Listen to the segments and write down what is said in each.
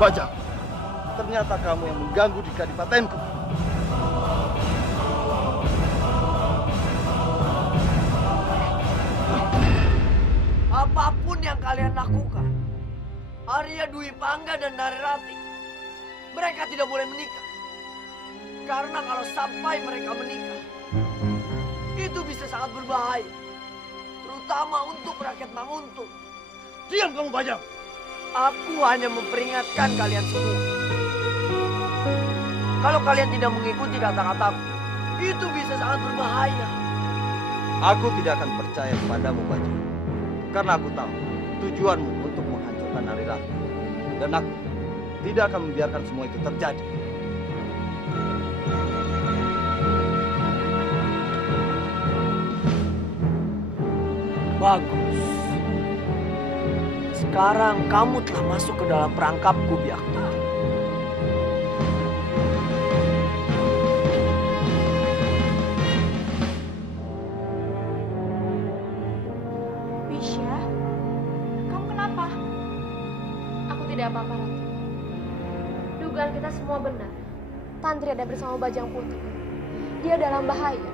Bajang, ternyata kamu yang mengganggu di kadipatenku. Apapun yang kalian lakukan, Arya Dwi Pangga dan Narirati, mereka tidak boleh menikah. Karena kalau sampai mereka menikah, itu bisa sangat berbahaya. Terutama untuk rakyat Manguntul. Diam kamu, Bajang. Aku hanya memperingatkan kalian semua. Kalau kalian tidak mengikuti kata-kataku, itu bisa sangat berbahaya. Aku tidak akan percaya kepadamu, Bajang. Karena aku tahu tujuanmu untuk menghancurkan Narirati. Dan aku tidak akan membiarkan semua itu terjadi. Bagus. Sekarang kamu telah masuk ke dalam perangkapku, Byakta. Bisya, kamu kenapa? Aku tidak apa-apa, Ratu. Dugaan kita semua benar. Tantri ada bersama Bajang Putra. Dia dalam bahaya.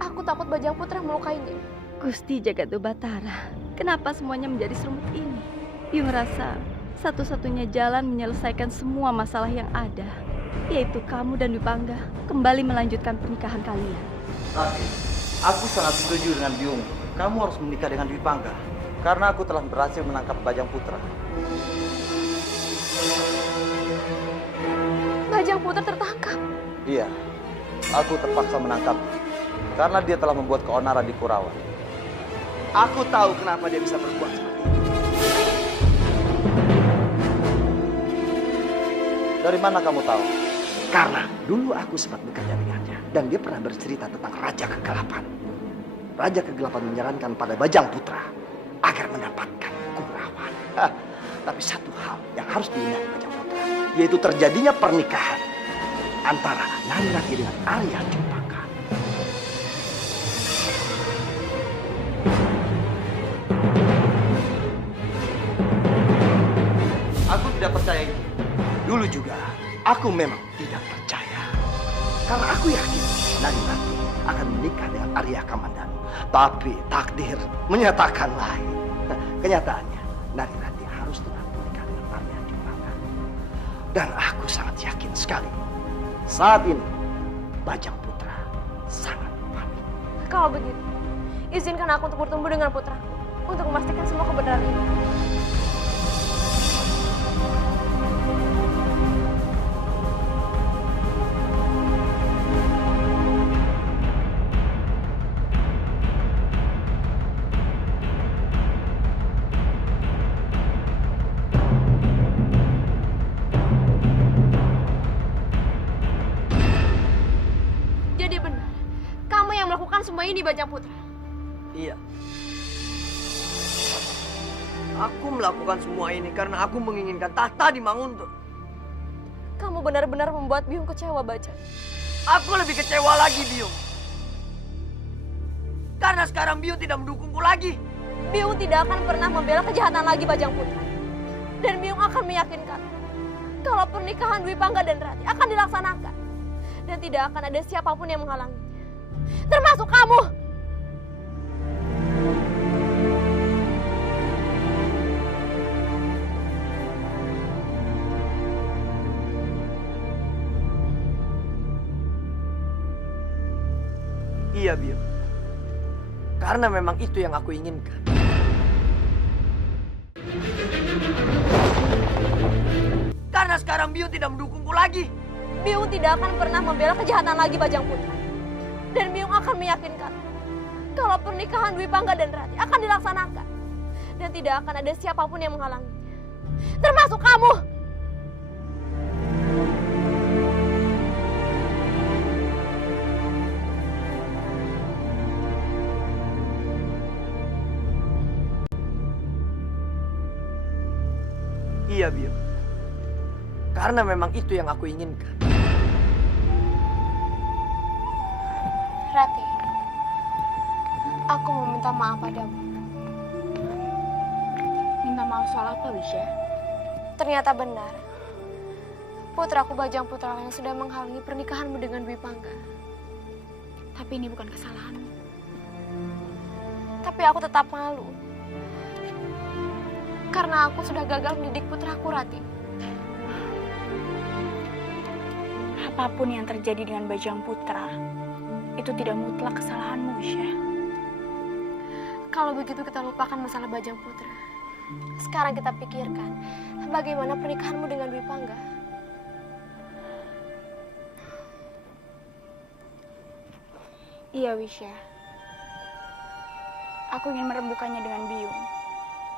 Aku takut Bajang Putra melukainya. Gusti Jagatu Batara, kenapa semuanya menjadi serumit ini? Biung rasa satu-satunya jalan menyelesaikan semua masalah yang ada, yaitu kamu dan Dwi Pangga kembali melanjutkan pernikahan kalian. Tapi aku sangat setuju dengan Biung. Kamu harus menikah dengan Dwi Pangga. Karena aku telah berhasil menangkap Bajang Putra. Bajang Putra tertangkap. Iya, aku terpaksa menangkapnya. Karena dia telah membuat keonaran di Kurawa. Aku tahu kenapa dia bisa berbuat seperti itu. Dari mana kamu tahu? Karena dulu aku sempat bekerja dengannya. Dan dia pernah bercerita tentang Raja Kegelapan. Raja Kegelapan menyarankan pada Bajang Putra agar mendapatkan Kurawan. Tapi satu hal yang harus dihindari Bajang Putra, yaitu terjadinya pernikahan antara Narirati dengan Arya Dwi Pangga. Aku tidak percaya itu. Dulu juga aku memang tidak percaya. Karena aku yakin Narirati akan menikah dengan Arya Kamandanu. Tapi takdir menyatakan lain. Kenyataannya Narirati harus tetap menikah dengan Arya Dwi Pangga. Dan aku sangat yakin sekali saat ini Bajang Putra sangat panik. Kalau begitu, izinkan aku untuk bertemu dengan putraku untuk memastikan semua kebenaran ini. Jadi benar, kamu yang melakukan semua ini, Bajang Putra. Iya. Aku melakukan semua ini karena aku menginginkan tahta di Manguntul. Kamu benar-benar membuat Biung kecewa, Bajang. Aku lebih kecewa lagi, Biung. Karena sekarang Biung tidak mendukungku lagi. Biung tidak akan pernah membela kejahatan lagi, Bajang Putra. Dan Biung akan meyakinkan kalau pernikahan Dwi Pangga dan Rati akan dilaksanakan. Dan tidak akan ada siapapun yang menghalanginya. Termasuk kamu. Iya, Biung. Karena memang itu yang aku inginkan. Karena sekarang Biung tidak mendukungku lagi. Biung tidak akan pernah membela kejahatan lagi, Bajang Putra. Dan Biung akan meyakinkan kalau pernikahan Dwi Pangga dan Rati akan dilaksanakan. Dan tidak akan ada siapapun yang menghalanginya. Termasuk kamu. Iya, Biung. Karena memang itu yang aku inginkan. Rati, aku mau minta maaf padamu. Minta maaf soal apa, Wisya? Ternyata benar. Putraku Bajang Putra yang sudah menghalangi pernikahanmu dengan Dwi Pangga. Tapi ini bukan kesalahanmu. Tapi aku tetap malu. Karena aku sudah gagal mendidik putraku, Rati. Apapun yang terjadi dengan Bajang Putra, itu tidak mutlak kesalahanmu, Wisya. Kalau begitu kita lupakan masalah Bajang Putra. Sekarang kita pikirkan bagaimana pernikahanmu dengan Dwi Pangga. Iya, Wisya. Aku ingin merembukannya dengan Biung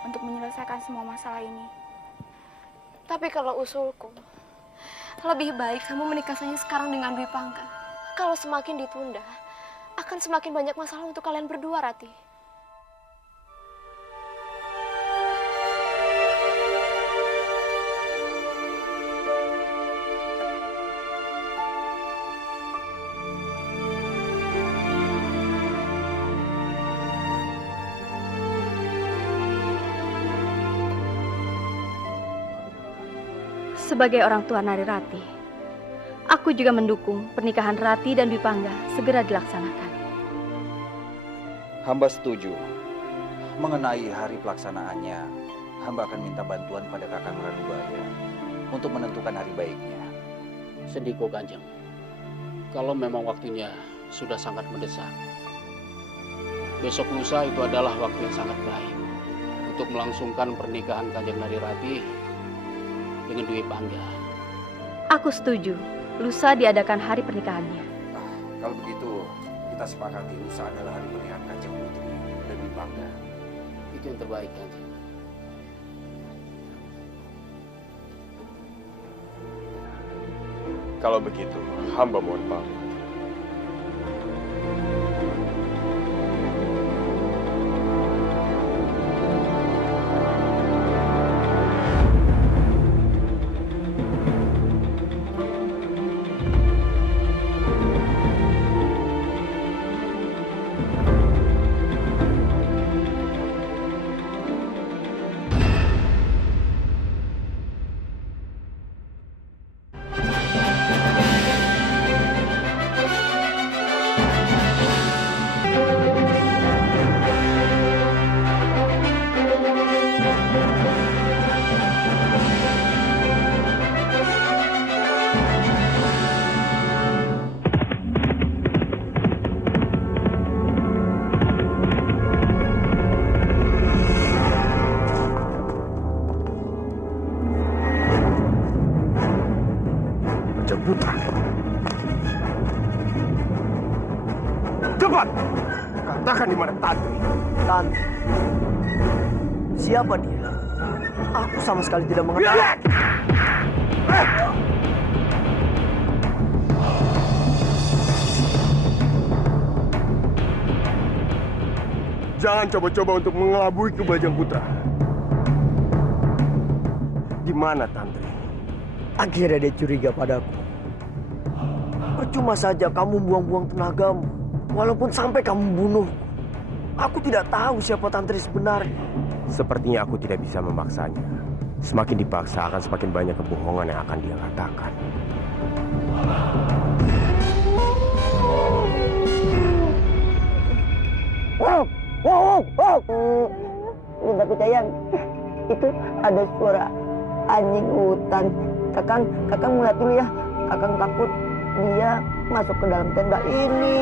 untuk menyelesaikan semua masalah ini. Tapi kalau usulku, lebih baik kamu menikah saja sekarang dengan Dwi Pangga. Kalau semakin ditunda, akan semakin banyak masalah untuk kalian berdua, Rati. Sebagai orang tua Nari Rati, aku juga mendukung pernikahan Rati dan Dwi Pangga segera dilaksanakan. Hamba setuju. Mengenai hari pelaksanaannya, hamba akan minta bantuan pada Kakang Ranubaya untuk menentukan hari baiknya. Sendiko Kanjeng, kalau memang waktunya sudah sangat mendesak, besok lusa itu adalah waktu yang sangat baik untuk melangsungkan pernikahan Kanjeng Nari Rati dengan Dwi Pangga. Aku setuju, lusa diadakan hari pernikahannya. Kalau begitu, kita sepakati lusa adalah hari pernikahan Kanjeng Putri dan Dwi Pangga. Itu yang terbaik, Kanjeng. Kalau begitu, hamba mohon pamit. Putra. Cepat! Katakan di mana Tantri. Tantri? Siapa dia? Aku sama sekali tidak mengenal. Jangan coba-coba untuk mengelabui ke Bajang Putra. Di mana Tantri? Akhirnya dia curiga padaku. Percuma saja kamu buang-buang tenagamu. Walaupun sampai kamu bunuh. Aku tidak tahu siapa Tantri sebenarnya. Sepertinya aku tidak bisa memaksanya. Semakin dipaksa akan semakin banyak kebohongan yang akan dia katakan. Bunda Kutayang, itu ada suara anjing hutan. Kakang melihat dulu ya. Kakang takut dia masuk ke dalam tenda ini.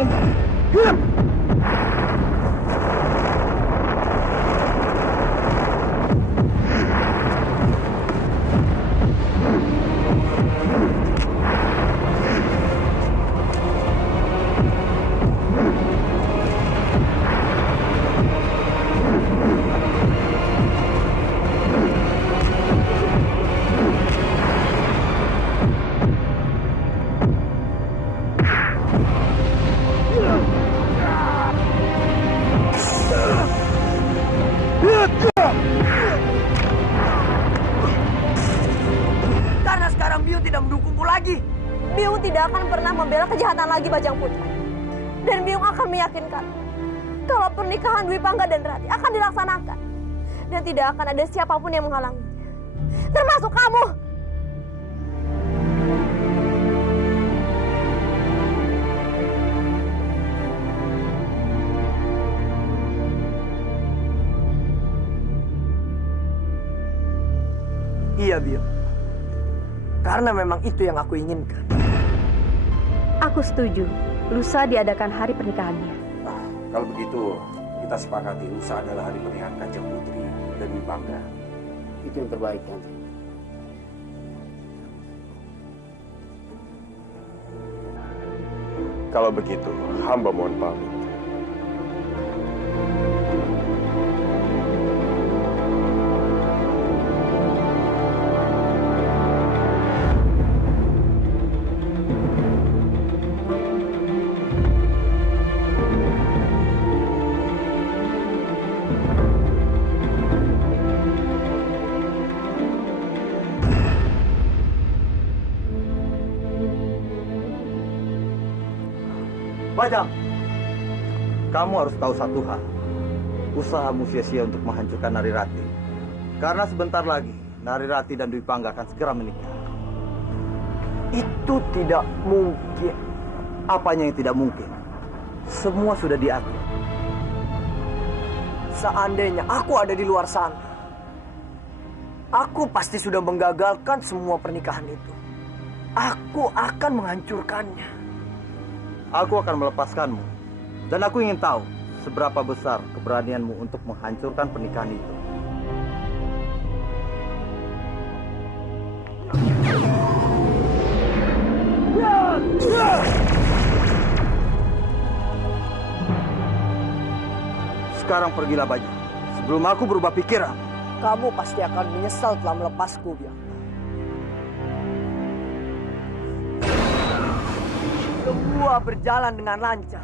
tidak akan pernah membela kejahatan lagi Bajang Putra. Dan Biung akan meyakinkan kalau pernikahan Dwi Pangga dan Rati akan dilaksanakan. Dan tidak akan ada siapapun yang menghalanginya. Termasuk kamu. Iya, Biung. Karena memang itu yang aku inginkan. Aku setuju. Lusa diadakan hari pernikahannya. Kalau begitu, kita sepakati lusa adalah hari pernikahan Kanjeng Putri dan Dwi Pangga. Itu yang terbaik, Kanjeng. Kalau begitu, hamba mohon pamit. Bajang, kamu harus tahu satu hal. Usahamu sia-sia untuk menghancurkan Narirati. Karena sebentar lagi, Narirati dan Dwi Pangga akan segera menikah. Itu tidak mungkin. Apanya yang tidak mungkin? Semua sudah diatur. Seandainya aku ada di luar sana, aku pasti sudah menggagalkan semua pernikahan itu. Aku akan menghancurkannya. Aku akan melepaskanmu. Dan aku ingin tahu seberapa besar keberanianmu untuk menghancurkan pernikahan itu. Sekarang pergilah Bajang. Sebelum aku berubah pikiran. Kamu pasti akan menyesal telah melepasku, Biang. Semua berjalan dengan lancar.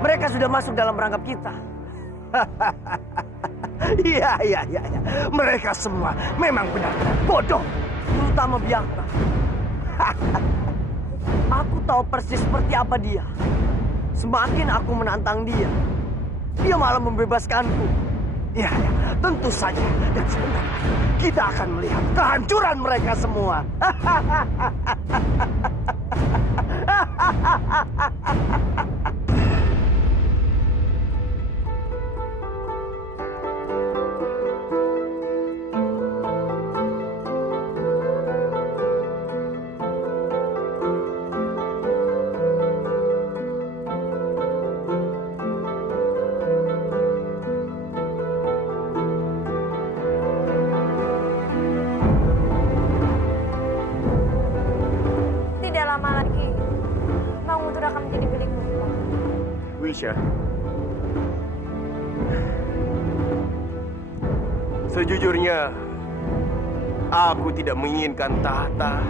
Mereka sudah masuk dalam perangkap kita. Iya. Mereka semua memang benar-benar bodoh. Terutama Biangta. Aku tahu persis seperti apa dia. Semakin aku menantang dia, dia malah membebaskanku. Ya, tentu saja. Dan sebentar lagi kita akan melihat kehancuran mereka semua. Tidak lama lagi, Bang Utur akan menjadi milikmu. Wisha, sejujurnya aku tidak menginginkan tahta,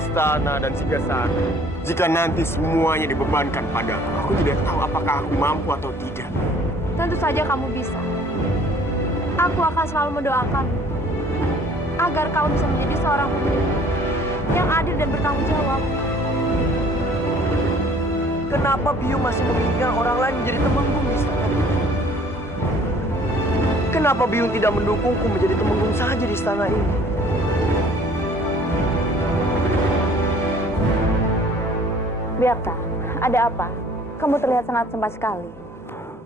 istana, dan singgahsana. Jika nanti semuanya dibebankan padaku, aku tidak tahu apakah aku mampu atau tidak. Tentu saja kamu bisa. Aku akan selalu mendoakan agar kau bisa menjadi seorang pemimpin yang adil dan bertanggung jawab. Kenapa Biung masih menginginkan orang lain menjadi temenggung di sana? Kenapa Biung tidak mendukungku menjadi temenggung saja di istana ini? Biarta, ada apa? Kamu terlihat sangat cemas sekali.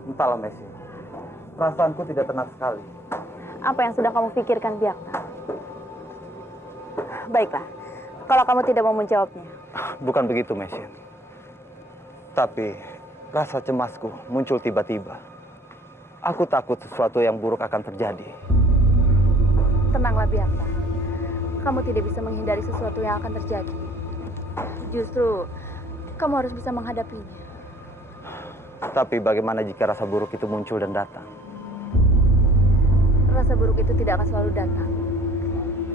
Entahlah, Messi. Perasaanku tidak tenang sekali. Apa yang sudah kamu pikirkan, Biarta? Baiklah, kalau kamu tidak mau menjawabnya. Bukan begitu, Messi. Tapi rasa cemasku muncul tiba-tiba. Aku takut sesuatu yang buruk akan terjadi. Tenanglah, Biarta. Kamu tidak bisa menghindari sesuatu yang akan terjadi. Justru, kamu harus bisa menghadapinya. Tapi bagaimana jika rasa buruk itu muncul dan datang? Rasa buruk itu tidak akan selalu datang.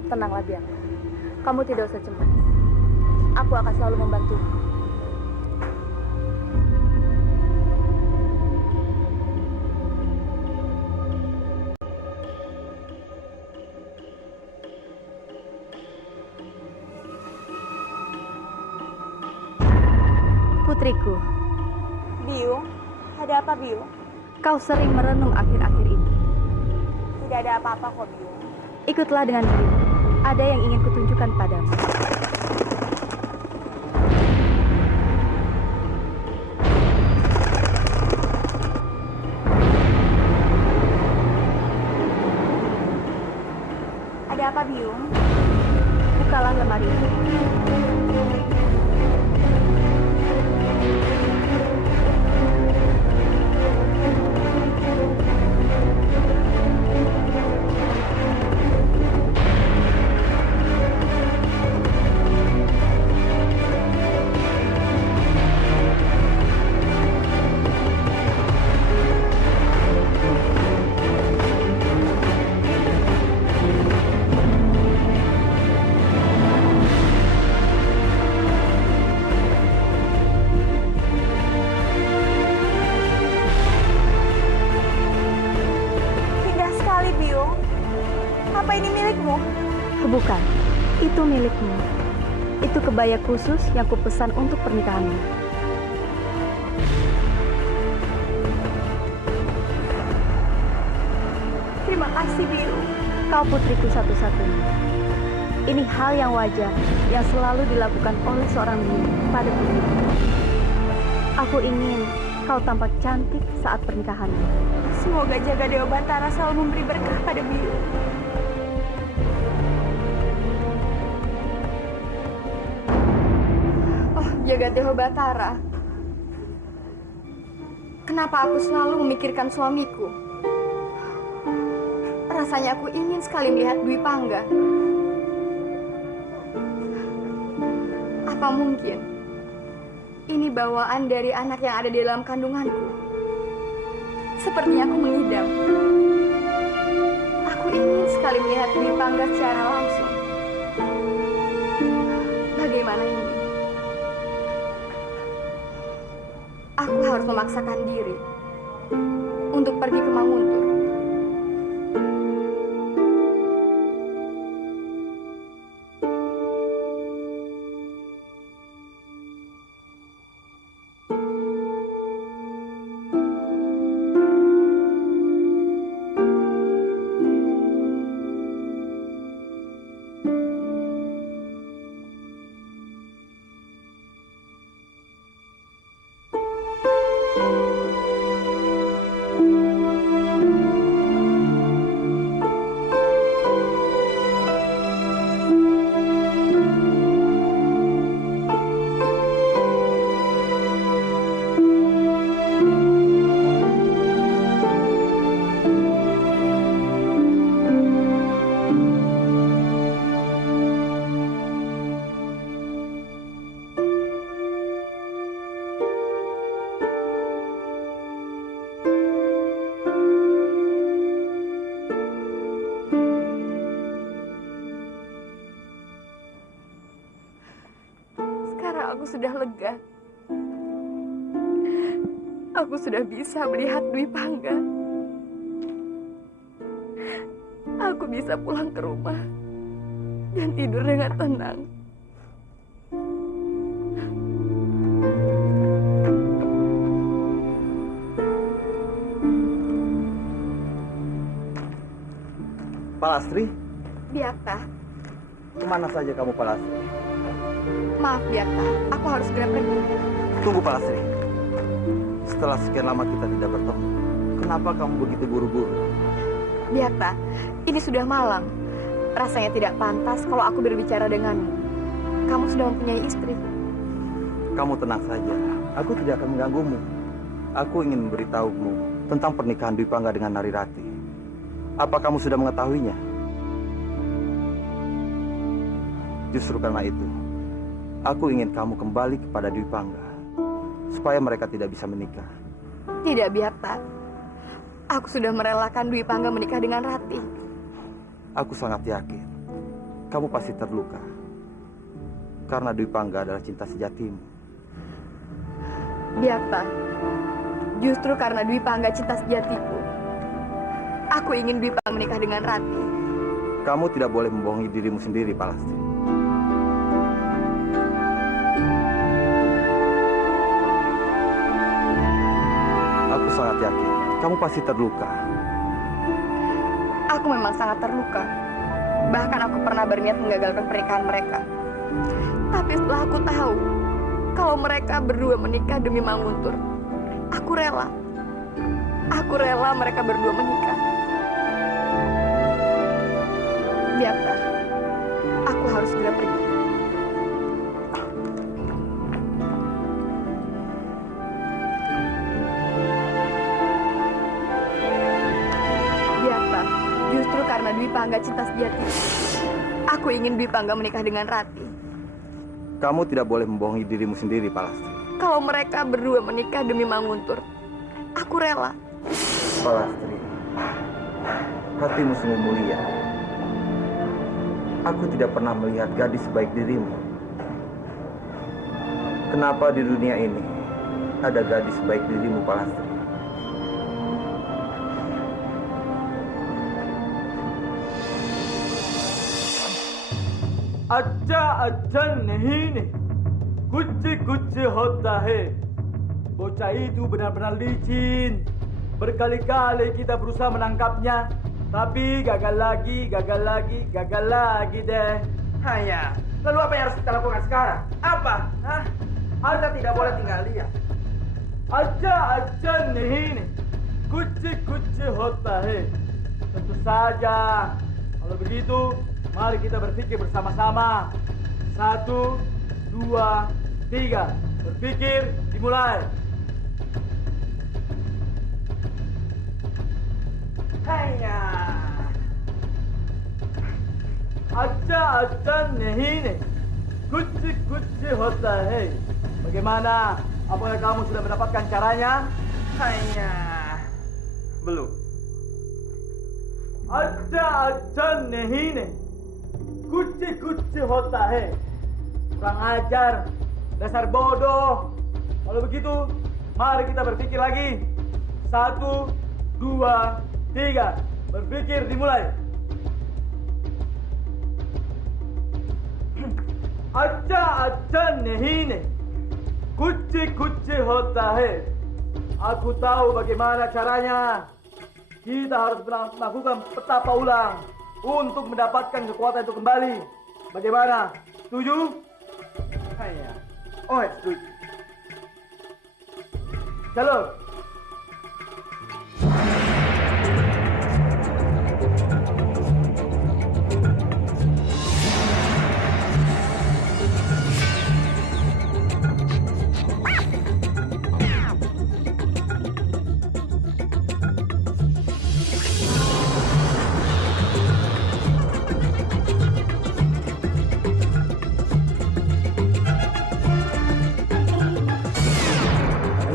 Tenanglah, Biarta. Kamu tidak usah cemas. Aku akan selalu membantumu. Putriku, Biung, ada apa Biung? kau sering merenung akhir-akhir ini. Tidak ada apa-apa kok Biung. Ikutlah dengan dirimu. Ada yang ingin kutunjukkan padamu. Ada apa Biung? Bukalah lemari itu. Indah sekali Biung. Apa ini milikmu? Bukan, itu milikmu. Itu kebaya khusus yang kupesan untuk pernikahanmu. Terima kasih Biung. Kau putriku satu-satunya. Ini hal yang wajar yang selalu dilakukan oleh seorang biung pada putriku. Aku ingin kau tampak cantik saat pernikahanmu. Semoga Jaga Dewa Batara selalu memberi berkah pada Biung. Oh, Jaga Dewa Batara. Kenapa aku selalu memikirkan suamiku? Rasanya aku ingin sekali melihat Dwi Pangga. Apa mungkin ini bawaan dari anak yang ada di dalam kandunganku? Sepertinya aku mengidam. Aku ingin sekali melihat Dwi Pangga secara langsung. Bagaimana ini? Aku harus memaksakan diri untuk pergi ke Manguntur. Aku sudah lega. Aku sudah bisa melihat Dwi Pangga. Aku bisa pulang ke rumah dan tidur dengan tenang. Palastri, Biakta, kemana saja kamu Palastri? maaf Biakta, aku harus segera pergi. Tunggu Palastri. Setelah sekian lama kita tidak bertemu, kenapa kamu begitu buru-buru? Biakta, ini sudah malam. Rasanya tidak pantas kalau aku berbicara denganmu. Kamu sudah mempunyai istri. Kamu tenang saja, aku tidak akan mengganggumu. Aku ingin memberitahumu tentang pernikahan Dwi Pangga dengan Narirati. Apa kamu sudah mengetahuinya? Justru karena itu, aku ingin kamu kembali kepada Dwi Pangga, supaya mereka tidak bisa menikah. Tidak, Biakta. Aku sudah merelakan Dwi Pangga menikah dengan Rati. Aku sangat yakin, kamu pasti terluka. Karena Dwi Pangga adalah cinta sejatimu. Biakta, justru karena Dwi Pangga cinta sejatiku, aku ingin Dwi Pangga menikah dengan Rati. Kamu tidak boleh membohongi dirimu sendiri, Palastri. Aku sangat yakin kamu pasti terluka. Aku memang sangat terluka. Bahkan aku pernah berniat menggagalkan pernikahan mereka. Tapi setelah aku tahu kalau mereka berdua menikah demi Manguntur, aku rela. Aku rela mereka berdua menikah. Biarkan. Aku harus segera pergi. Biarkan. Justru karena Dwi Pangga cinta sejati, aku ingin Dwi Pangga menikah dengan Rati. Kamu tidak boleh membohongi dirimu sendiri, Palastri. Kalau mereka berdua menikah demi Manguntur, aku rela. Palastri, hatimu sungguh mulia. Aku tidak pernah melihat gadis sebaik dirimu. Kenapa di dunia ini ada gadis sebaik dirimu, Palastri? अच्छा नहीं कुछ होता है. Bocah itu benar-benar licin. Berkali-kali kita berusaha menangkapnya, tapi gagal lagi deh. Hanya, lalu apa yang harus kita lakukan sekarang? Apa? Hah? Arta tidak boleh tinggal diam. अच्छा नहीं कुछ होता है. Tentu saja. Kalau begitu, mari kita berpikir bersama-sama. 1, 2, 3. Berpikir, dimulai. Hanya. अच्छा नहीं कुछ होता है. Bagaimana? Apakah kamu sudah mendapatkan caranya? Hanya. Belum. अच्छा नहीं कुछ होता है. Kurang ajar, dasar bodoh. Kalau begitu, mari kita berpikir lagi. 1, 2, 3. Berpikir, dimulai. अच्छा नहीं कुछ होता है. Aku tahu bagaimana caranya. Kita harus melakukan petapa ulang untuk mendapatkan kekuatan itu kembali. Bagaimana? Setuju? Hanya. Oh, setuju. Chalo.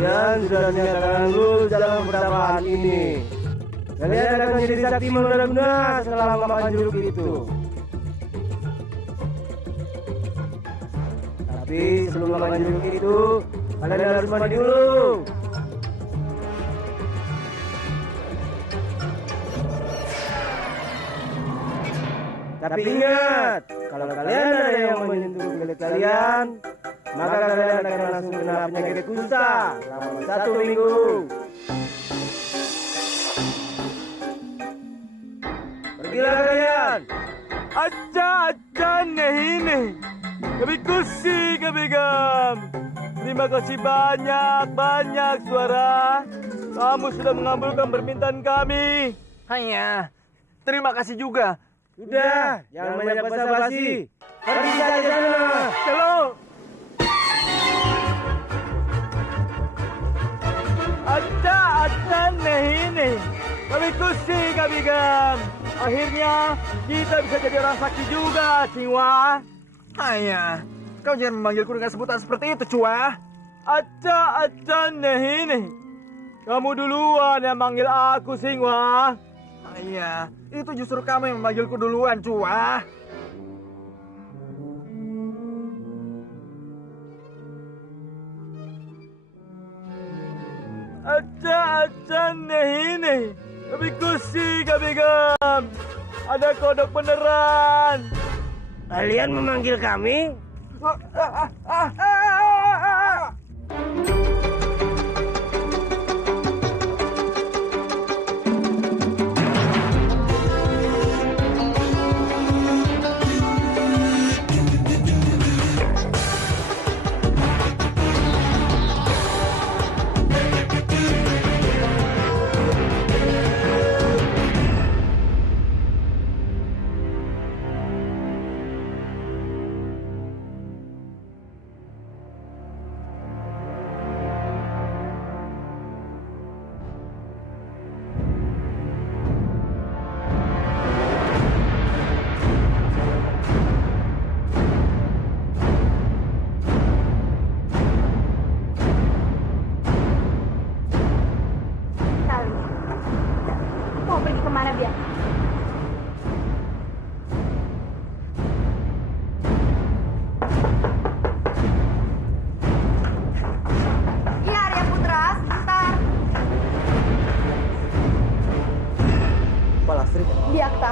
Kalian sudah menyatakan lulus dalam pertapaan ini. Kalian akan menjadi sakti mandraguna setelah memakan jeruk itu. Tapi sebelum makan jeruk itu, kalian harus mandi dulu. Tapi ingat, kalau kalian ada yang menyentuh kulit kalian, maka kalian akan langsung kena penyakit kusta selama 1 minggu. Pergilah kalian. अच्छा नहीं कभी खुशी कभी गम. Terima kasih banyak Suara. Kamu sudah mengabulkan permintaan kami. Hanya, terima kasih juga. Sudah, Jangan banyak basa-basi. Pergi saja sana. Halo. अच्छा नहीं kami खुशी kami gam. Akhirnya kita bisa jadi orang sakti juga, Cingwa. Hanya, kau jangan memanggilku dengan sebutan seperti itu, Cua. अच्छा नहीं kamu duluan yang manggil aku, Singwa. Hanya, itu justru kamu yang memanggilku duluan, Cua. अच्छा नहीं kami खुशी kami gam. Ada kodok beneran. Kalian memanggil kami? Palastri? Biakta.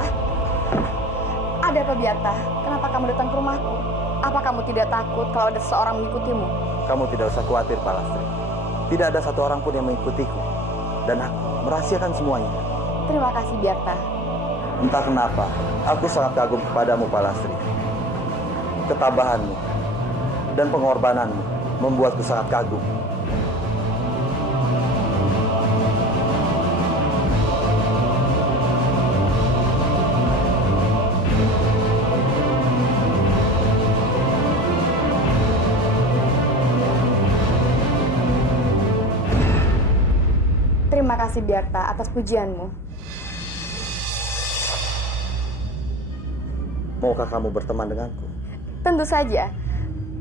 Ada apa Biakta? Kenapa kamu datang ke rumahku? Apa kamu tidak takut kalau ada seseorang mengikutimu? Kamu tidak usah khawatir, Palastri. Tidak ada satu orang pun yang mengikutiku. Dan aku merahasiakan semuanya. Terima kasih Biakta. Entah kenapa, aku sangat kagum kepadamu, Palastri. Ketabahanmu dan pengorbananmu membuatku sangat kagum. Terima kasih Biakta atas pujianmu. Maukah kamu berteman denganku? Tentu saja,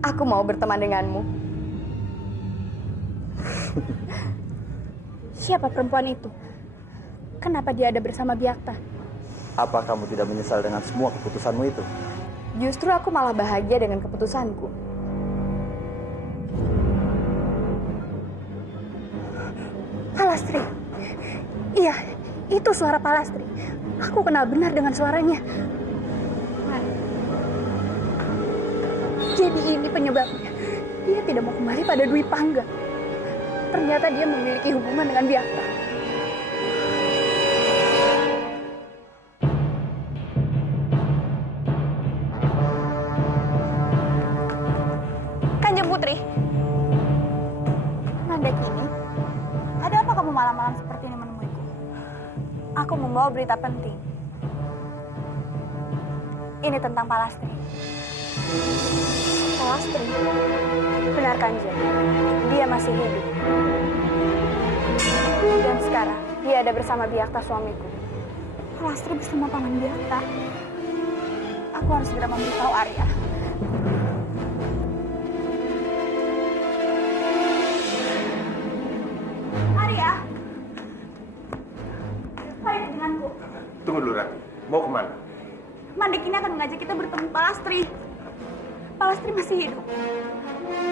aku mau berteman denganmu. Siapa perempuan itu? Kenapa dia ada bersama Biakta? Apa kamu tidak menyesal dengan semua keputusanmu itu? Justru aku malah bahagia dengan keputusanku. Palastri. Iya, itu suara Palastri. Aku kenal benar dengan suaranya. Jadi ini penyebabnya. Dia tidak mau kembali pada Dwi Pangga. Ternyata dia memiliki hubungan dengan Biakta. Kanjeng Putri. Mandakini, ada apa kamu malam-malam seperti ini menemuiku? Aku membawa berita penting. Ini tentang Palastri. Palastri? Benar Kanjeng, dia masih hidup. Dan sekarang, dia ada bersama Biakta suamiku. Palastri bersama Paman Biakta? Aku harus segera memberitahu Arya. Arya! Mari denganku. Tunggu dulu, Rati. Mau kemana? Mandekini akan mengajak kita bertemu Palastri. Palastri masih hidup.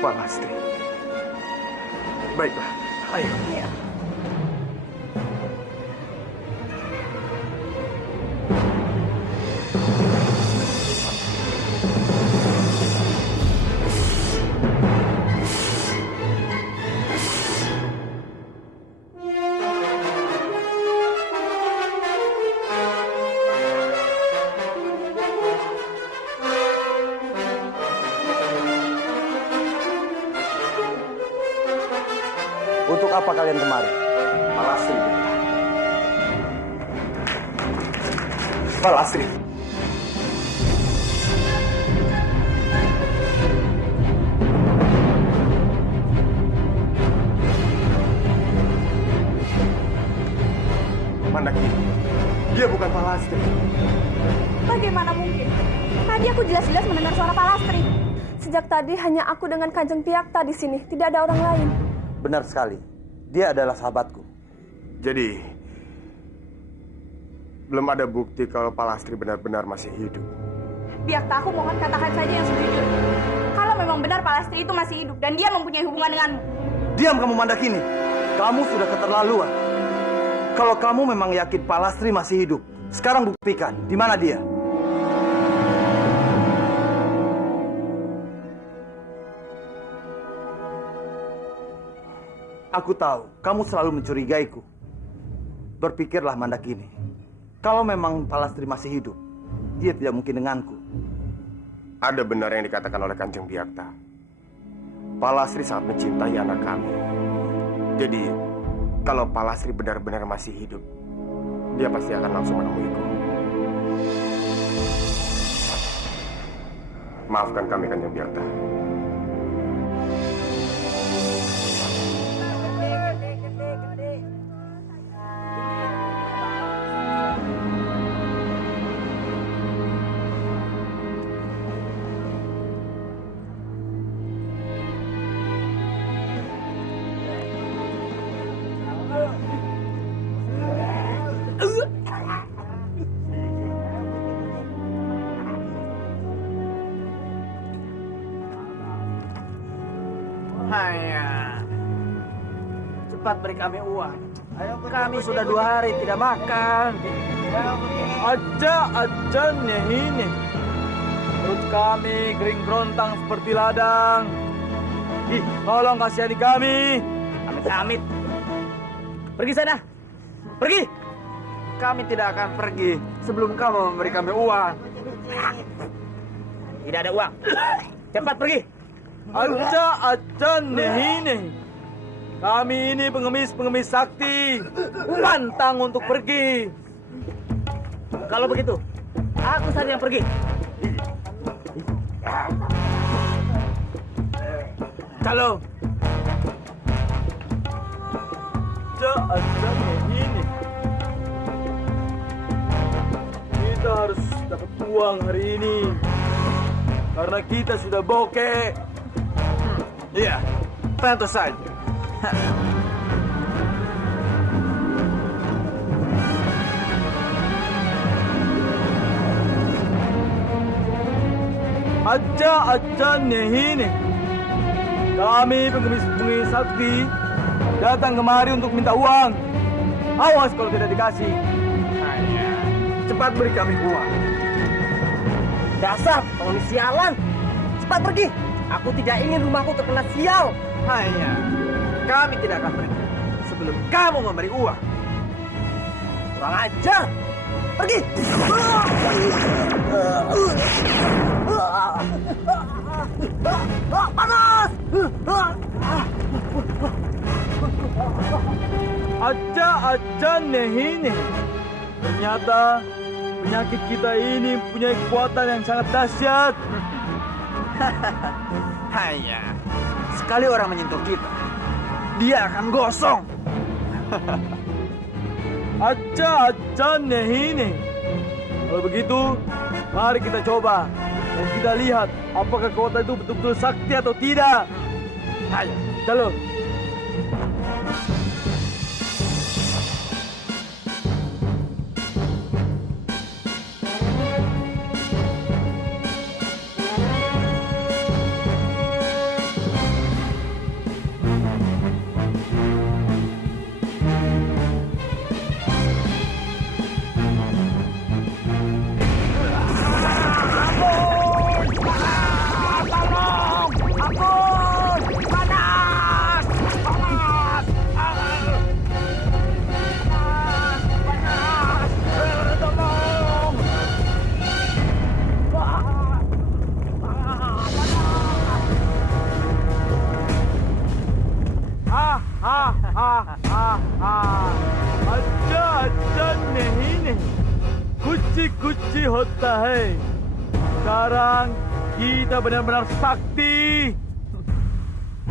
Palastri. Baiklah, ayo. Ayo. Untuk apa kalian kemari? Palastri. Palastri. Mandakini, dia bukan Palastri. Bagaimana mungkin? Tadi aku jelas-jelas mendengar suara Palastri. Sejak tadi hanya aku dengan Kanjeng Biakta di sini, tidak ada orang lain. Benar sekali. Dia adalah sahabatku. Jadi, belum ada bukti kalau Palastri benar-benar masih hidup. Biakta, aku mohon katakan saja yang sejujurnya. Kalau memang benar Palastri itu masih hidup dan dia mempunyai hubungan denganmu. Diam kamu Mandakini. Kamu sudah keterlaluan. Kalau kamu memang yakin Palastri masih hidup, sekarang buktikan di mana dia. Aku tahu, kamu selalu mencurigaiku. Berpikirlah Mandakini. Kalau memang Palastri masih hidup, dia tidak mungkin denganku. Ada benar yang dikatakan oleh Kanjeng Biakta. Palastri sangat mencintai anak kami. Jadi, kalau Palastri benar-benar masih hidup, dia pasti akan langsung menemuiku. Maafkan kami, Kanjeng Biakta. Hanya cepat beri kami uang. Kami sudah 2 hari tidak makan. Aja ini. Perut kami kering kerontang seperti ladang. Ih, tolong kasihani kami. Amit-amit. Pergi sana. Pergi. Kami tidak akan pergi sebelum kamu memberi kami uang. Tidak ada uang. Cepat pergi. Aja ini. Kami ini pengemis sakti. Pantang untuk pergi. Kalau begitu, aku saja yang pergi. Kalau aja ini. Kita harus dapat uang hari ini. Karena kita sudah bokeh. Iya, tentu saja. Aja ini. Kami pengemis sakti datang kemari untuk minta uang. Awas kalau tidak dikasih. Cepat beri kami uang. Dasar pengemis sialan. Cepat pergi. Aku tidak ingin rumahku terkena sial. Hanya kami tidak akan pergi sebelum kamu memberi uang. Kurang ajar. Pergi. Panas. Aja ini. Ternyata penyakit kita ini punya kekuatan yang sangat dahsyat. Hanya sekali orang menyentuh kita, dia akan gosong. Aja ini. Kalau begitu, mari kita coba dan kita lihat apakah kekuatan itu betul-betul sakti atau tidak. Ayo, jalan. Aja ini. Kuci hotta hai. Sekarang kita benar-benar sakti.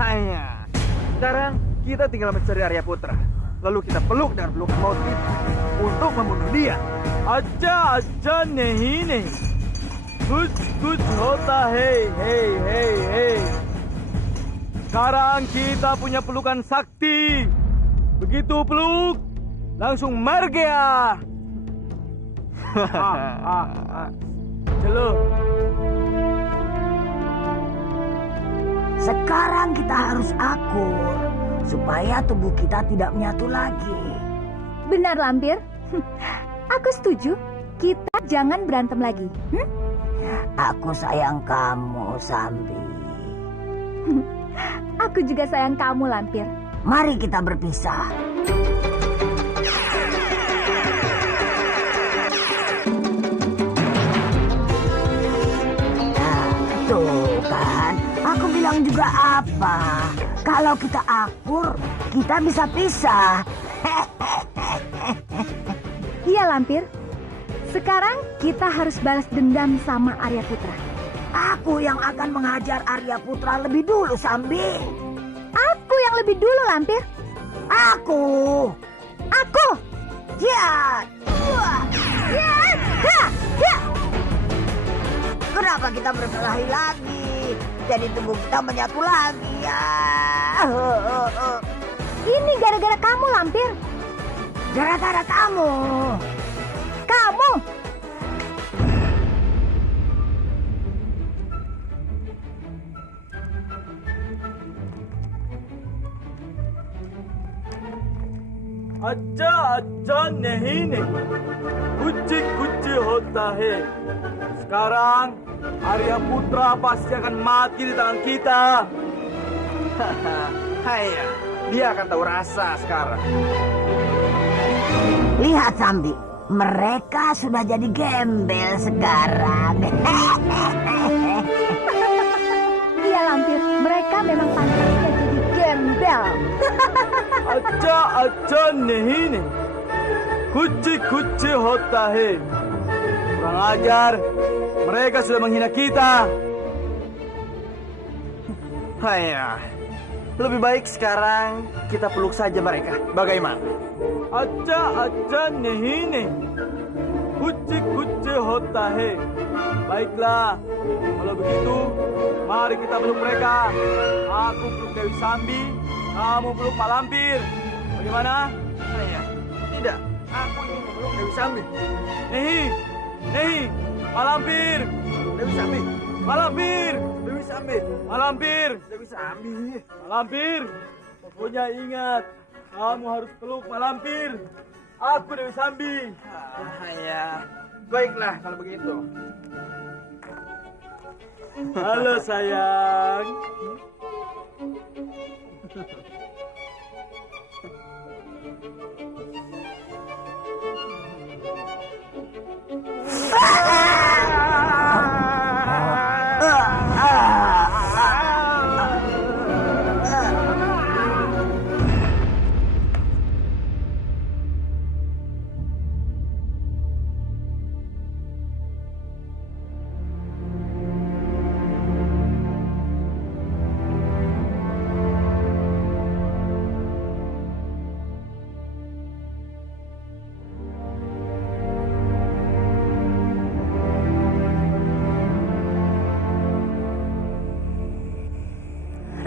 Hanya sekarang kita tinggal mencari Arya Putra. Lalu kita peluk dengan pelukan maut kita untuk membunuh dia. Aja ini. Kuci hotta hey. Sekarang kita punya pelukan sakti. Begitu peluk, langsung margia. Halo. Sekarang kita harus akur supaya tubuh kita tidak menyatu lagi. Benar, Lampir. Aku setuju. Kita jangan berantem lagi. Aku sayang kamu, Sambi. Aku juga sayang kamu, Lampir. Mari kita berpisah. Nah, tuh kan, aku bilang juga apa? Kalau kita akur, kita bisa pisah. Iya, Lampir. Sekarang kita harus balas dendam sama Arya Putra. Aku yang akan menghajar Arya Putra lebih dulu, Sambi. Aku yang lebih dulu, Lampir. Aku. Ya. Kenapa kita berkelahi lagi? Jadi tubuh kita menyatu lagi ya. Ini gara-gara kamu, Lampir. Gara-gara kamu. Kamu. Aja ini. Kuci Hotahe. Sekarang Arya Putra pasti akan mati di tangan kita. Haya, dia akan tahu rasa sekarang. Lihat Sambi, mereka sudah jadi gembel sekarang. Iya Lampir, mereka memang pantasnya jadi gembel. Aca nehine. Kuci Hotahe. Kurang ajar, mereka sudah menghina kita. Haya, lebih baik sekarang kita peluk saja mereka. Bagaimana? Aca nehine. Kuci Hotahe. Baiklah, kalau begitu, mari kita peluk mereka. Aku peluk Dewi Sambi, kamu peluk Pak Lampir. Bagaimana? Haya, tidak. Aku ingin memeluk Dewi Sambi. Nehi, Pak Lampir. Dewi Sambi. Pak Lampir. Dewi Sambi. Pak Lampir. Dewi Sambi. Pak Lampir. Pokoknya ingat, kamu harus peluk Pak Lampir. Aku Dewi Sambi. Haya, baiklah kalau begitu. Halo sayang.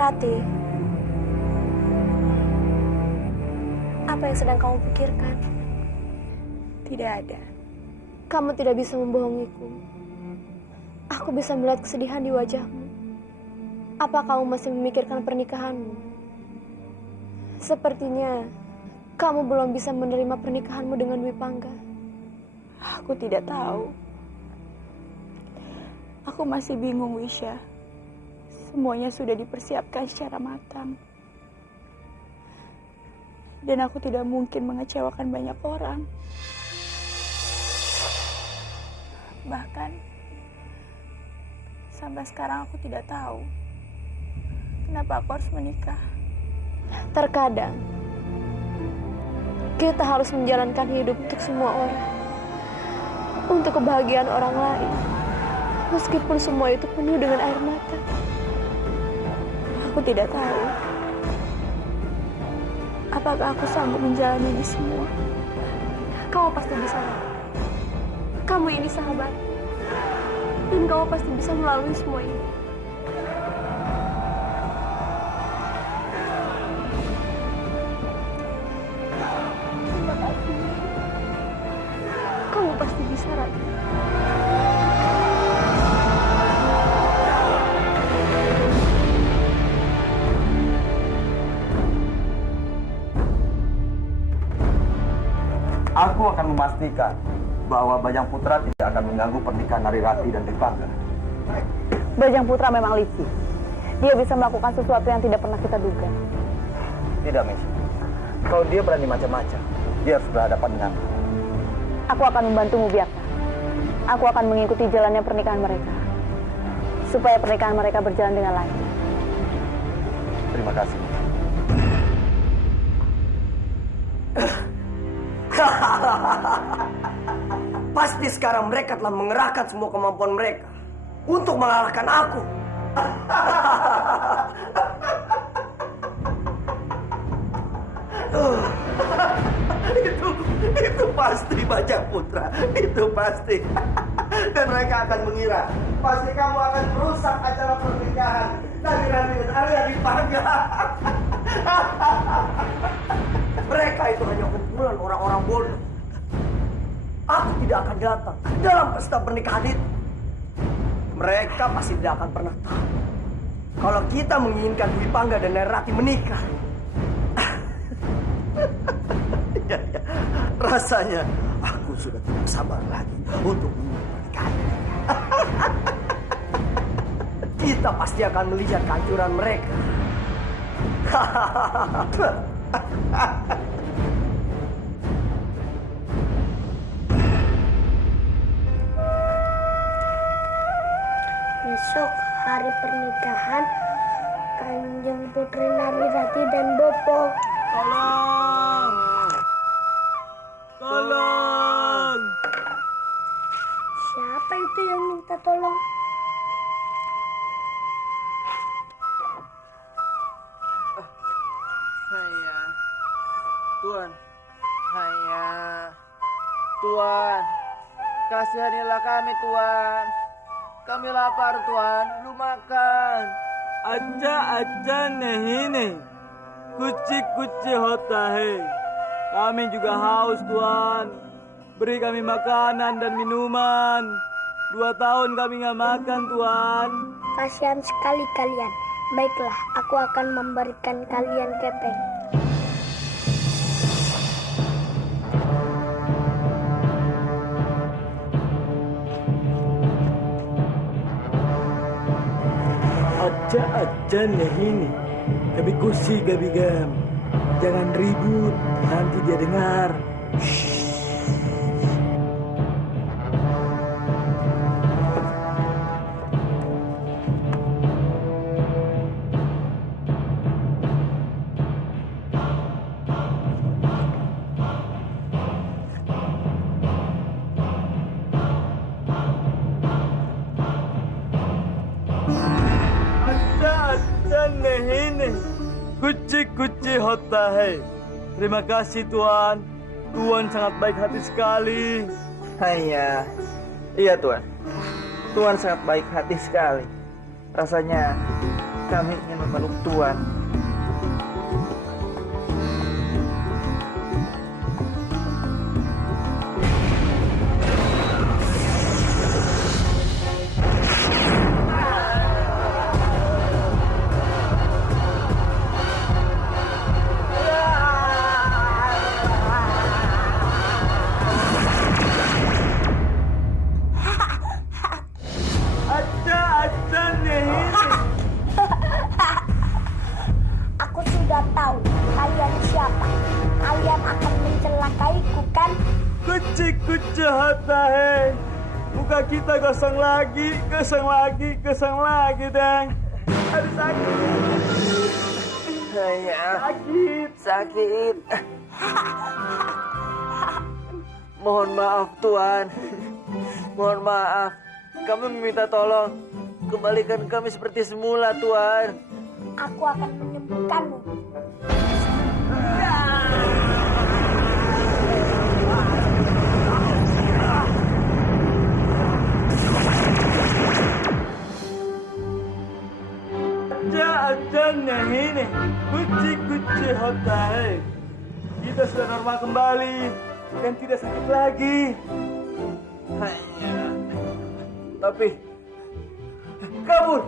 Rati, apa yang sedang kamu pikirkan? Tidak ada. Kamu tidak bisa membohongiku. Aku bisa melihat kesedihan di wajahmu. Apa kamu masih memikirkan pernikahanmu? Sepertinya kamu belum bisa menerima pernikahanmu dengan Dwi Pangga. Aku tidak tahu. Aku masih bingung, Wisya. Semuanya sudah dipersiapkan secara matang. Dan aku tidak mungkin mengecewakan banyak orang. Bahkan, sampai sekarang aku tidak tahu kenapa aku harus menikah. Terkadang, kita harus menjalankan hidup untuk semua orang. Untuk kebahagiaan orang lain. Meskipun semua itu penuh dengan air mata. Aku tidak tahu apakah aku sanggup menjalani ini semua. Kamu pasti bisa. Kamu ini sahabat. Dan kamu pasti bisa melalui semua ini. Terima kasih. Kamu pasti bisa, Rati. Aku akan memastikan bahwa Bajang Putra tidak akan mengganggu pernikahan Narirati dan Dwi Pangga. Bajang Putra memang licik. Dia bisa melakukan sesuatu yang tidak pernah kita duga. Tidak, Miss. Kalau dia berani macam-macam, dia harus berhadapan denganku. Aku akan membantumu, Biakta. Aku akan mengikuti jalannya pernikahan mereka. Supaya pernikahan mereka berjalan dengan lancar. Terima kasih. Pasti sekarang mereka telah mengerahkan semua kemampuan mereka untuk mengalahkan aku. Itu pasti Bajang Putra, itu pasti. Dan mereka akan mengira pasti kamu akan merusak acara pernikahan Narirati dan Arya Dwi Pangga. Mereka itu hanya kumpulan orang-orang bodoh. Aku tidak akan datang dalam pesta pernikahan itu. Mereka pasti tidak akan pernah tahu kalau kita menginginkan Dwi Pangga dan Narirati menikah. Ya, rasanya aku Aku sudah tidak sabar lagi untuk menunggu pernikahan mereka. Kita pasti akan melihat kehancuran mereka. Besok hari pernikahan Kanjeng Putri Narirati dan Bopo. Tolong! Tolong! Siapa itu yang minta tolong? Saya, Tuan, saya, Tuan, kasihanilah kami, Tuan. Kami lapar, Tuan. Belum makan. Aja nehine. Kuci hota he. Kami juga haus, Tuan. Beri kami makanan dan minuman. 2 tahun kami nggak makan, Tuan. Kasihan sekali kalian. Baiklah, aku akan memberikan kalian kepeng. Aja nehine. Kami kusi gabigam. Jangan ribut, nanti dia dengar. Kuci hota hai. Terima kasih Tuan. Tuan sangat baik hati sekali. Iya Tuan. Tuan sangat baik hati sekali. Rasanya kami ingin memeluk Tuan. Aku sudah tahu kalian siapa. Kalian akan mencelakaiku, kan? Kuci hota hai. Muka kita gosong lagi deng. Aduh sakit. Sakit. Mohon maaf Tuan. Mohon maaf. Kami meminta tolong. Kembalikan kami seperti semula Tuan. Aku akan menyembuhkanmu. Aja nehine. Kuci hota hai. Kita sudah normal kembali dan tidak sakit lagi. Tapi kabur.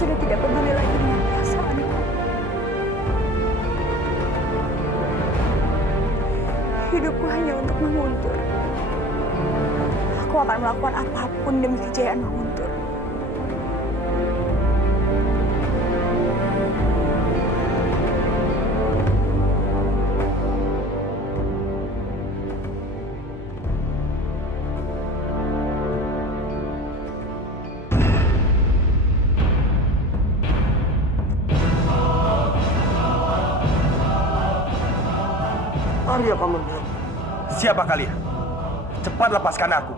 sudah tidak peduli lagi dengan perasaanku. Hidupku hanya untuk menguntur. Aku akan melakukan apapun demi kejayaan menguntur. Arya Kamandanu. Siapa kalian? Cepat lepaskan aku.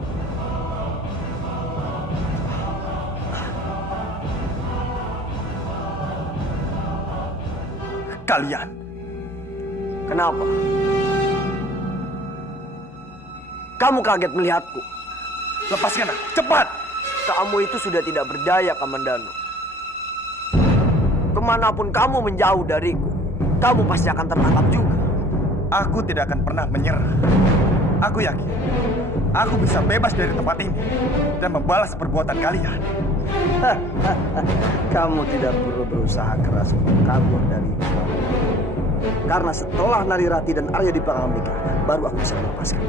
Kalian. Kenapa? Kamu kaget melihatku. Lepaskan aku, cepat! Kamu itu sudah tidak berdaya, Kamandanu. Kemanapun kamu menjauh dariku, kamu pasti akan tertangkap juga. Aku tidak akan pernah menyerah. Aku yakin, aku bisa bebas dari tempat ini dan membalas perbuatan kalian. Kamu tidak perlu berusaha keras untuk kabur dari aku. Karena setelah Narirati dan Arya Dipangga menikah, baru aku bisa melepaskan.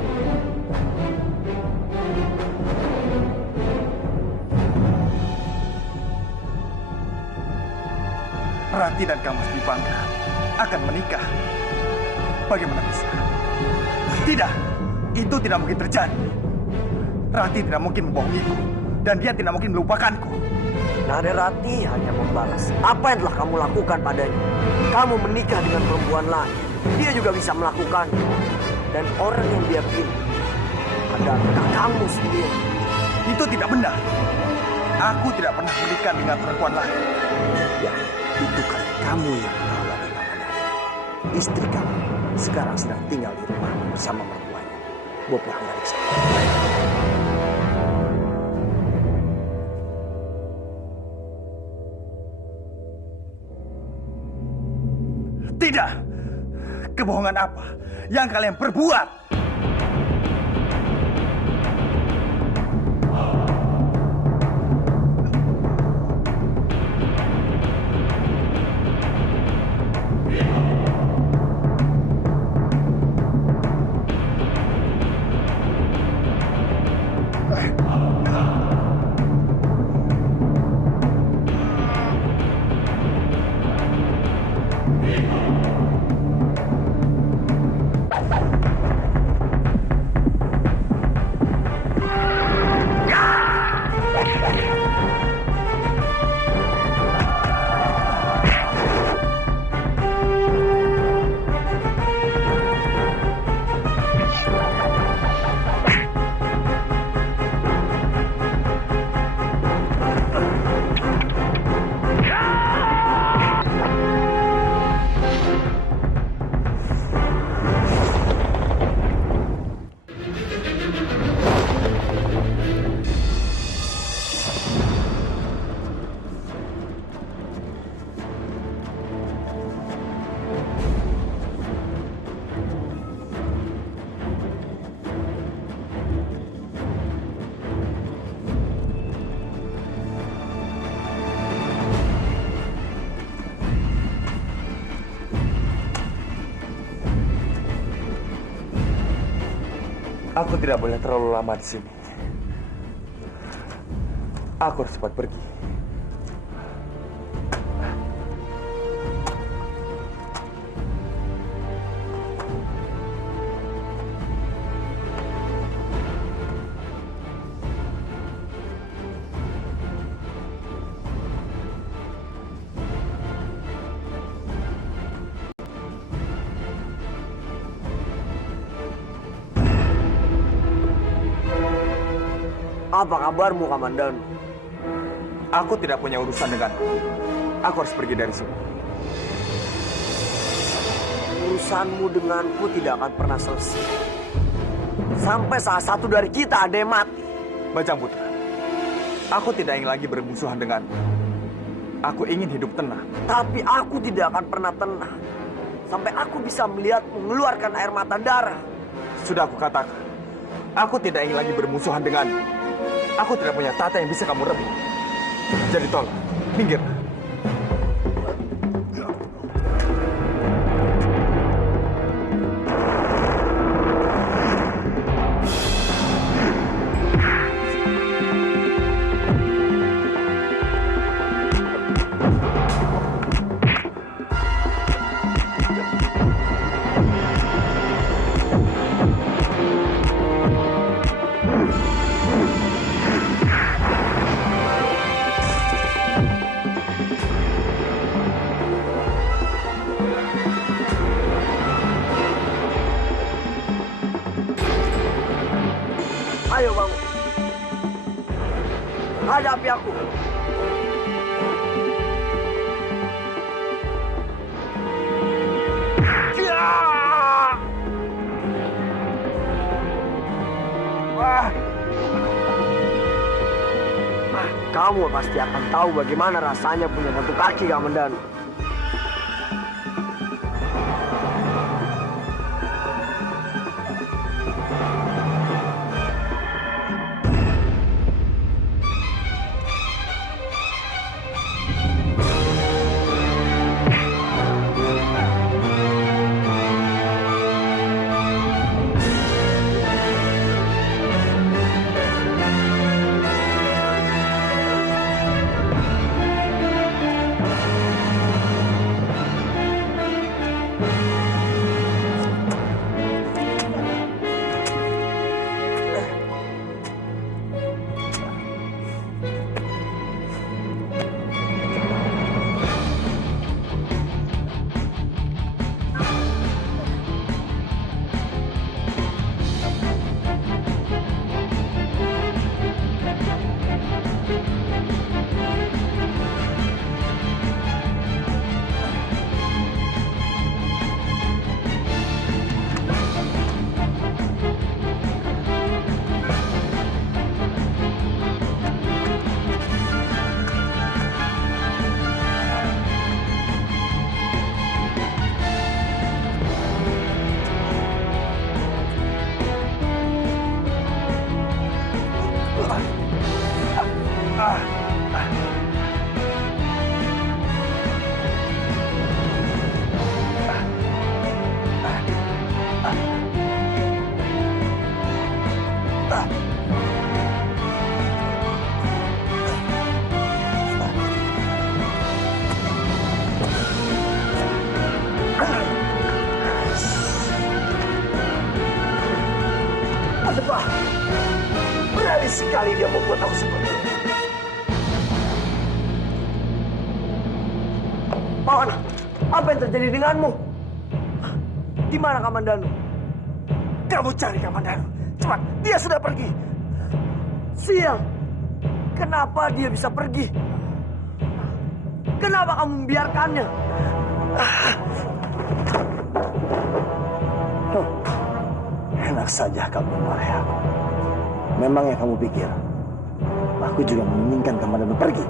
Rati dan Kamas Dipangga akan menikah. Bagaimana bisa? Tidak, itu tidak mungkin terjadi. Rati tidak mungkin membohongiku, dan dia tidak mungkin melupakanku. Narirati hanya membalas apa yang telah kamu lakukan padanya. Kamu menikah dengan perempuan lain, dia juga bisa melakukannya. Dan orang yang dia pilih adalah kakakmu sendiri. Itu tidak benar. Aku tidak pernah menikah dengan perempuan lain. Ya, itu kan kamu yang menawarkan Kamandanu. Istri kamu sekarang sedang tinggal di rumah bersama mertuanya, Bopo Anggariksa. Tidak! Kebohongan apa yang kalian perbuat? Aku tidak boleh terlalu lama di sini. Aku harus cepat pergi. Apa kabarmu, Kamandanu? Aku tidak punya urusan denganmu. Aku harus pergi dari sini. Urusanmu denganku tidak akan pernah selesai. Sampai salah satu dari kita ada yang mati. Bajang Putra, aku tidak ingin lagi bermusuhan denganmu. Aku ingin hidup tenang. Tapi aku tidak akan pernah tenang sampai aku bisa melihatmu mengeluarkan air mata darah. Sudah aku katakan, aku tidak ingin lagi bermusuhan denganmu. Aku tidak punya tahta yang bisa kamu rebut. Jadi tolong, minggir. aku. Kamu pasti akan tahu bagaimana rasanya punya satu kaki Kamandanu. Berani sekali dia membuat aku seperti ini. Pawana, apa yang terjadi denganmu? Di mana Kamandanu? Kamu cari Kamandanu. Cepat, dia sudah pergi. Siang, kenapa dia bisa pergi? Kenapa kamu membiarkannya? Enak saja kamu memarahi aku. Memangnya kamu pikir aku juga menginginkan Kamandanu pergi?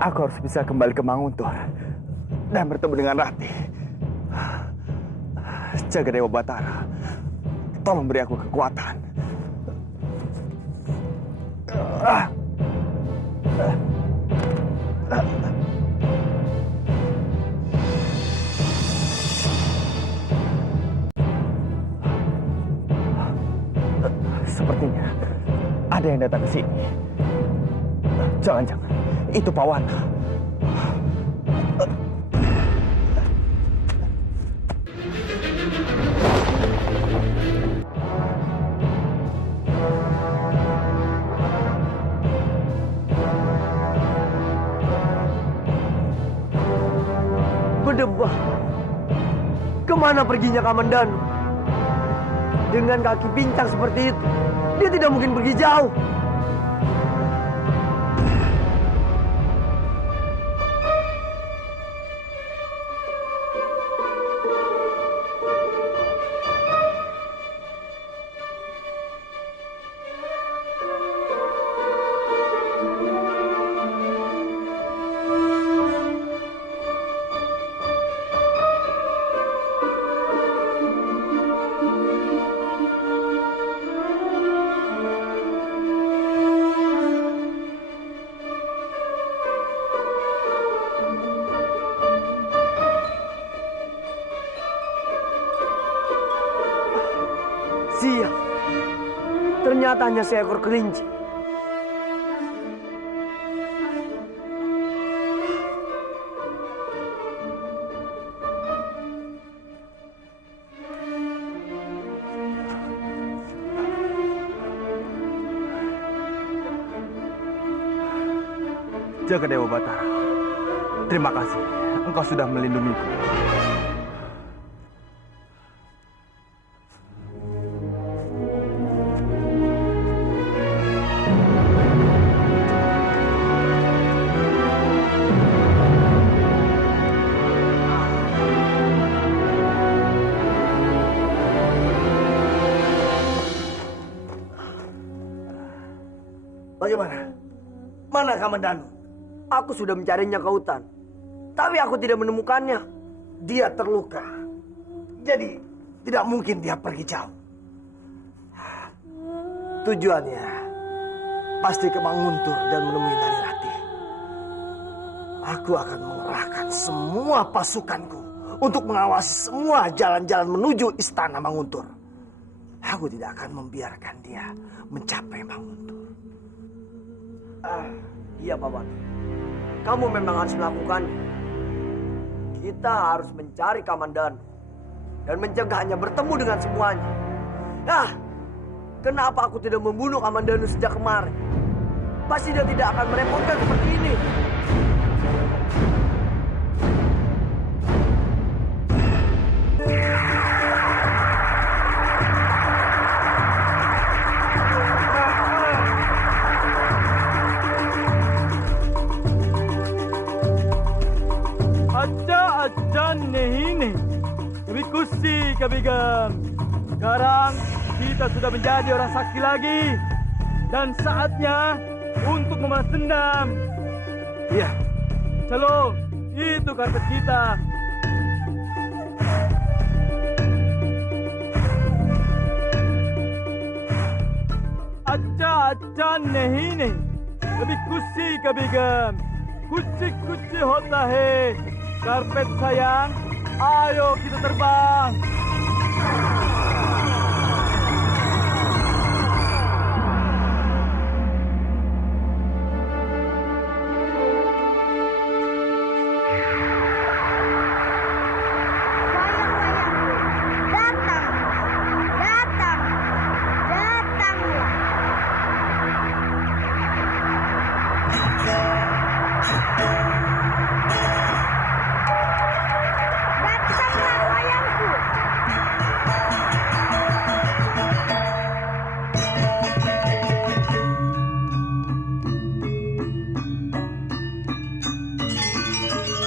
Aku harus bisa kembali ke Manguntur dan bertemu dengan Rati. Jaga Dewa Batara, tolong beri aku kekuatan. Sepertinya ada yang datang ke sini. Jangan-jangan itu Pawana. Berdebah. Kemana perginya Kamandanu? Dengan kaki pincang seperti itu, dia tidak mungkin pergi jauh. Siang, ternyata hanya seekor kelinci. Jaga Dewa Batara. Terima kasih, engkau sudah melindungiku. Bagaimana? Mana Kamandanu? Aku sudah mencarinya ke hutan, tapi aku tidak menemukannya. Dia terluka, jadi tidak mungkin dia pergi jauh. Tujuannya pasti ke Manguntur dan menemui Narirati. Aku akan mengerahkan semua pasukanku untuk mengawasi semua jalan-jalan menuju istana Manguntur. Aku tidak akan membiarkan dia mencapai Manguntur. Iya, Paman. Kamu memang harus melakukannya. Kita harus mencari Kamandanu dan mencegahnya bertemu dengan semuanya. Kenapa aku tidak membunuh Kamandanu sejak kemarin? Pasti dia tidak akan merepotkan seperti ini. Kabigam. Sekarang kita sudah menjadi orang sakti lagi dan saatnya untuk membalas dendam. Iya. Celo, itu karpet kita. Acha nahi nahi. Lebih kusi kabigam. Kuci hota hai. Karpet sayang, ayo kita terbang.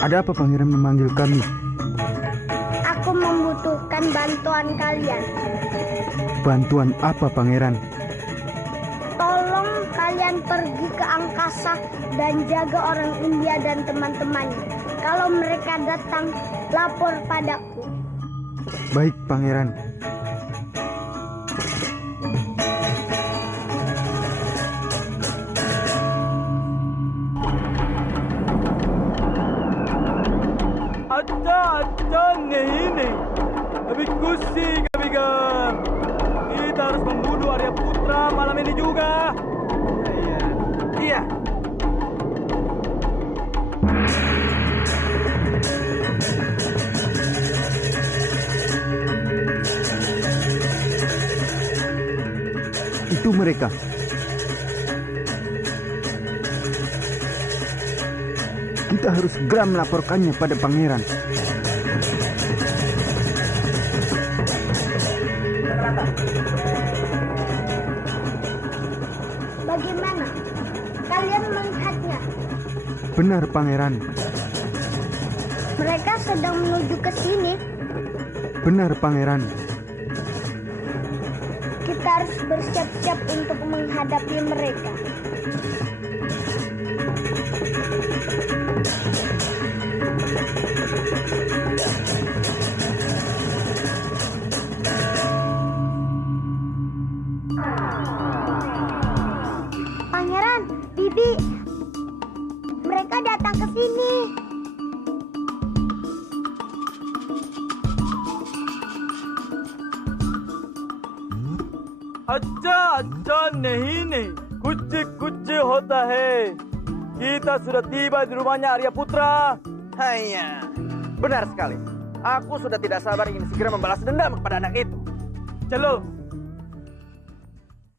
Ada apa Pangeran memanggil kami? Aku membutuhkan bantuan kalian. Bantuan apa Pangeran? Tolong kalian pergi ke angkasa dan jaga orang India dan teman-temannya. Kalau mereka datang, lapor padaku. Baik Pangeran. Acha nahi. Lebih kusi kabigam. Kita harus membunuh Arya Putra malam ini juga. Iya. Itu mereka. Kita harus segera melaporkannya pada pangeran. Bagaimana? Kalian melihatnya? Benar, Pangeran. Mereka sedang menuju ke sini. Benar, Pangeran. Kita harus bersiap-siap untuk menghadapi mereka. Pangeran, Bibi, mereka datang ke sini. अच्छा नहीं कुछ होता है. Kita sudah tiba di rumahnya Arya Putra. Hanya, benar sekali. Aku sudah tidak sabar ingin segera membalas dendam kepada anak itu. Celo,